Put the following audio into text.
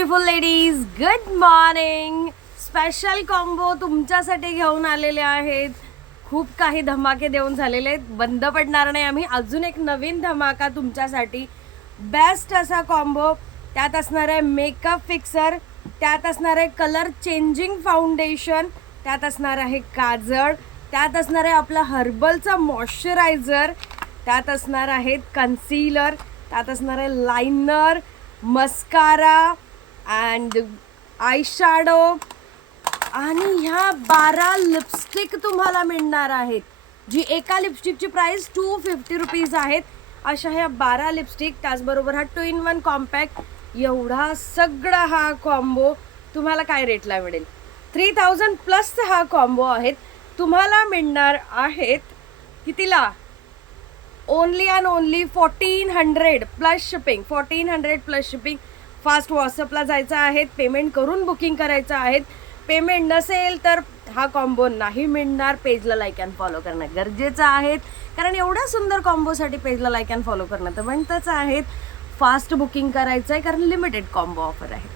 Beautiful ladies, good morning. Special combo तुमच्यासाठी घेऊन आलेले आहेत. खूप काही धमाके देऊन झालेले आहेत, बंद पडणार नाही आम्ही. अजून एक नवीन धमाका तुमच्यासाठी, बेस्ट असा कॉम्बो. त्यात असणार आहे मेकअप फिक्सर, त्यात असणार आहे कलर चेंजिंग फाउंडेशन, त्यात असणार आहे काजळ, त्यात असणार आहे आपला हर्बलचा मॉइश्चरायझर, त्यात असणार आहेत कन्सीलर, त्यात असणार आहे liner, mascara and eye shadow. आणि ह्या 12 लिपस्टिक तुम्हाला मिळणार आहेत, जी एका लिपस्टिकची प्राइस 250 रुपीज आहेत. अशा ह्या 12 लिपस्टिक, त्याचबरोबर हा 2 in 1 कॉम्पॅक्ट. एवढा सगळा हा कॉम्बो तुम्हाला काय रेटला मिळेल? 3000 प्लस हा कॉम्बो आहेत. तुम्हाला मिळणार आहेत कितीला? Only and only 1400 plus shipping. 1400 plus shipping. Fast व्हॉट्सअपला जायचं आहे, पेमेंट करून बुकिंग करायचं आहे. पेमेंट नसेल तर हा कॉम्बो नाही मिळणार. पेजला लाईक अँड फॉलो करणं गरजेचं आहे, कारण एवढ्या सुंदर कॉम्बोसाठी पेजला लाईक अँड फॉलो करणं तर म्हणतंच आहेत. फास्ट बुकिंग करायचं आहे, कारण लिमिटेड कॉम्बो ऑफर आहे.